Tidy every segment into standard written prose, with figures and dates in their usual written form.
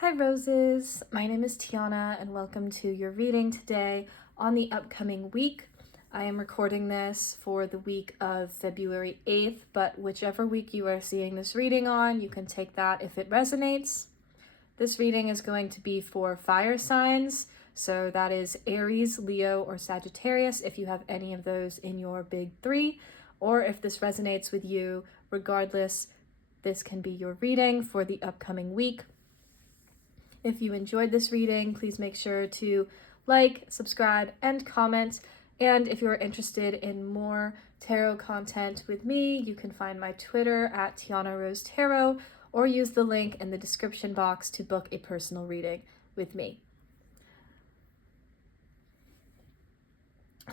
Hi roses, my name is Tiana and welcome to your reading today on the upcoming week. I am recording this for the week of February 8th, but whichever week you are seeing this reading on, you can take that if it resonates. This reading is going to be for fire signs, so that is Aries, Leo, or Sagittarius if you have any of those in your big three, or if this resonates with you, regardless, this can be your reading for the upcoming week. If you enjoyed this reading, please make sure to like, subscribe, and comment. And if you're interested in more tarot content with me, you can find my Twitter at Tianna Rose Tarot, or use the link in the description box to book a personal reading with me.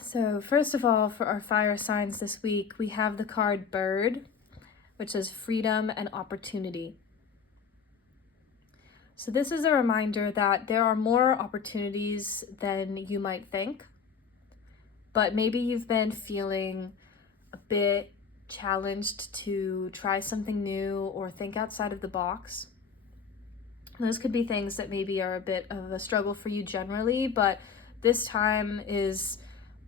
So first of all, for our fire signs this week, we have the card Bird, which is freedom and opportunity. So this is a reminder that there are more opportunities than you might think, but maybe you've been feeling a bit challenged to try something new or think outside of the box. Those could be things that maybe are a bit of a struggle for you generally, but this time is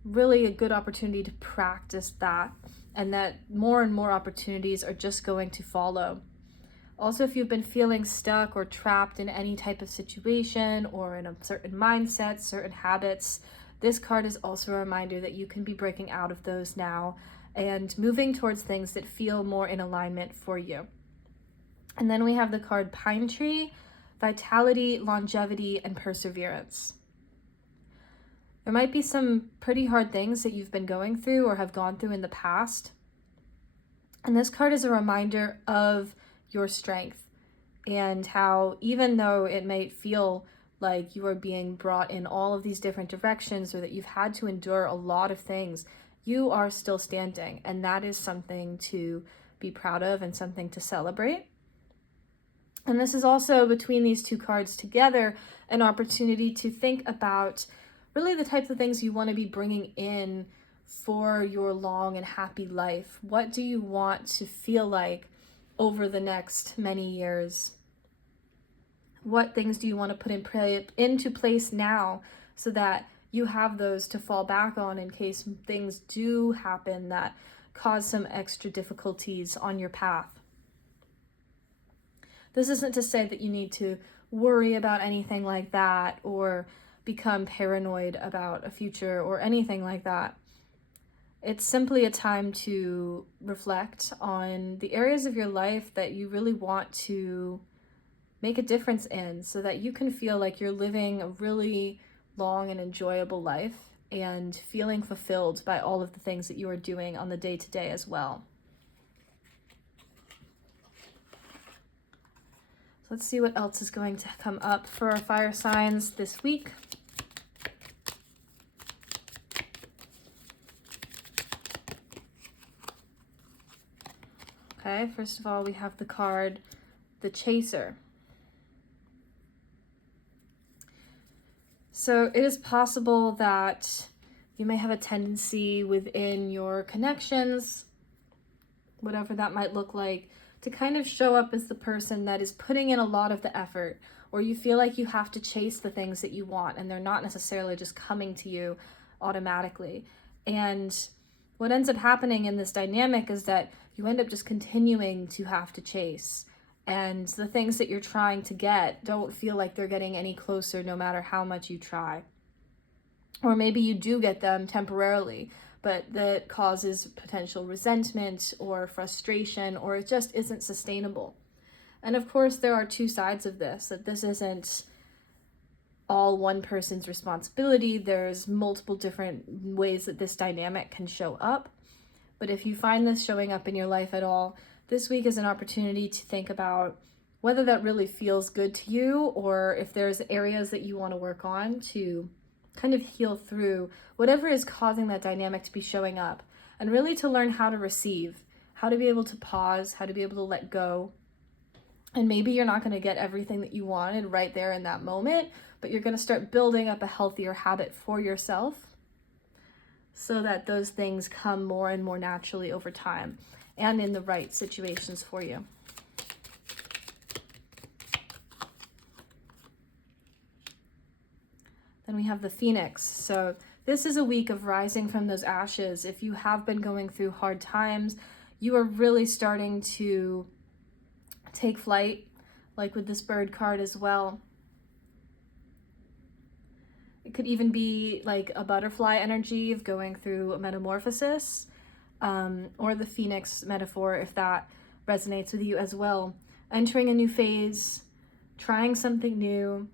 really a good opportunity to practice that, and that more and more opportunities are just going to follow. Also, if you've been feeling stuck or trapped in any type of situation or in a certain mindset, certain habits, this card is also a reminder that you can be breaking out of those now and moving towards things that feel more in alignment for you. And then we have the card Pine Tree, vitality, longevity, and perseverance. There might be some pretty hard things that you've been going through or have gone through in the past. And this card is a reminder of your strength and how, even though it may feel like you are being brought in all of these different directions or that you've had to endure a lot of things, you are still standing, and that is something to be proud of and something to celebrate. And this is also, between these two cards together, an opportunity to think about really the types of things you want to be bringing in for your long and happy life. What do you want to feel like over the next many years? What things do you want to put into place now so that you have those to fall back on in case things do happen that cause some extra difficulties on your path? This isn't to say that you need to worry about anything like that or become paranoid about a future or anything like that. It's simply a time to reflect on the areas of your life that you really want to make a difference in, so that you can feel like you're living a really long and enjoyable life and feeling fulfilled by all of the things that you are doing on the day-to-day as well. So let's see what else is going to come up for our fire signs this week. Okay, first of all, we have the card, the Chaser. So it is possible that you may have a tendency within your connections, whatever that might look like, to kind of show up as the person that is putting in a lot of the effort, or you feel like you have to chase the things that you want and they're not necessarily just coming to you automatically. And what ends up happening in this dynamic is that you end up just continuing to have to chase, and the things that you're trying to get don't feel like they're getting any closer no matter how much you try. Or maybe you do get them temporarily, but that causes potential resentment or frustration, or it just isn't sustainable. And of course, there are two sides of this, that this isn't all one person's responsibility. There's multiple different ways that this dynamic can show up. But if you find this showing up in your life at all, this week is an opportunity to think about whether that really feels good to you, or if there's areas that you want to work on to kind of heal through whatever is causing that dynamic to be showing up, and really to learn how to receive, how to be able to pause, how to be able to let go. And maybe you're not going to get everything that you wanted right there in that moment, but you're going to start building up a healthier habit for yourself so that those things come more and more naturally over time and in the right situations for you. Then we have the Phoenix. So this is a week of rising from those ashes. If you have been going through hard times, you are really starting to take flight, like with this bird card as well. It could even be like a butterfly energy of going through a metamorphosis, or the Phoenix metaphor, if that resonates with you as well. Entering a new phase, trying something new,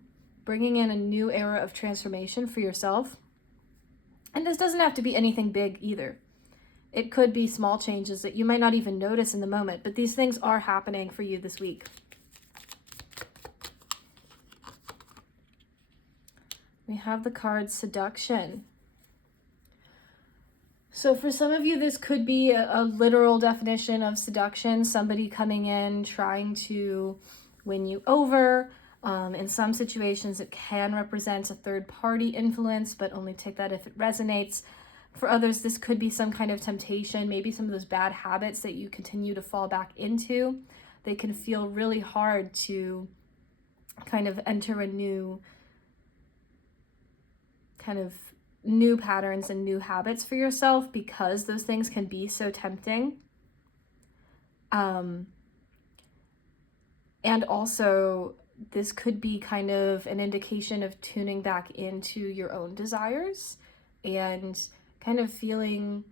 bringing in a new era of transformation for yourself. And this doesn't have to be anything big either. It could be small changes that you might not even notice in the moment, but these things are happening for you this week. We have the card Seduction. So for some of you, this could be a literal definition of seduction, somebody coming in, trying to win you over. In some situations, it can represent a third-party influence, but only take that if it resonates. For others, this could be some kind of temptation, maybe some of those bad habits that you continue to fall back into. They can feel really hard to kind of enter a new patterns and new habits for yourself, because those things can be so tempting. And also, this could be kind of an indication of tuning back into your own desires and kind of feeling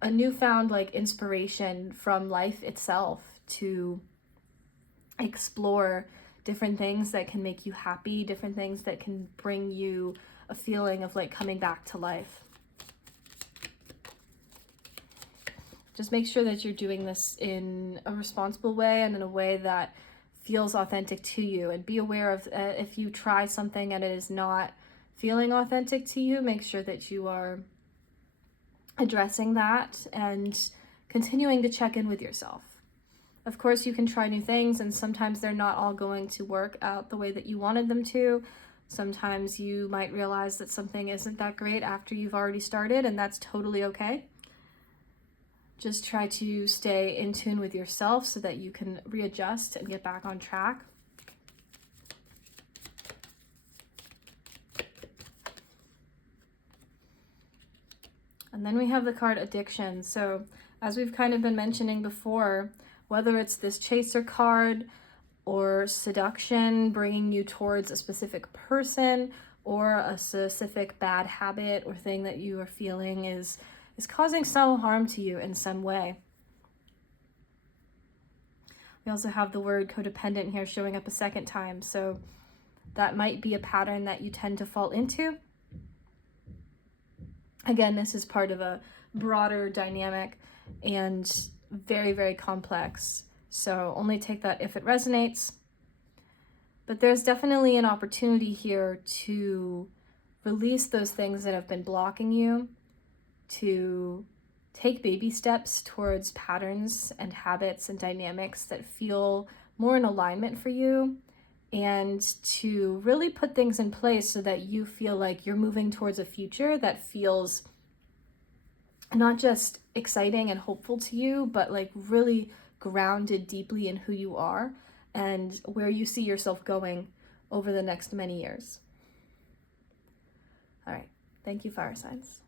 a newfound like inspiration from life itself to explore different things that can make you happy, different things that can bring you a feeling of like coming back to life. Just make sure that you're doing this in a responsible way and in a way that feels authentic to you, and be aware of if you try something and it is not feeling authentic to you, make sure that you are addressing that and continuing to check in with yourself. Of course, you can try new things, and sometimes they're not all going to work out the way that you wanted them to. Sometimes you might realize that something isn't that great after you've already started, and that's totally okay. Just try to stay in tune with yourself so that you can readjust and get back on track. And then we have the card Addiction. So as we've kind of been mentioning before, whether it's this Chaser card or seduction, bringing you towards a specific person or a specific bad habit or thing that you are feeling is causing some harm to you in some way. We also have the word codependent here showing up a second time. So that might be a pattern that you tend to fall into. Again, this is part of a broader dynamic and very, very complex. So only take that if it resonates. But there's definitely an opportunity here to release those things that have been blocking you, to take baby steps towards patterns and habits and dynamics that feel more in alignment for you, and to really put things in place so that you feel like you're moving towards a future that feels not just exciting and hopeful to you, but like really grounded deeply in who you are and where you see yourself going over the next many years. All right. Thank you, fire signs.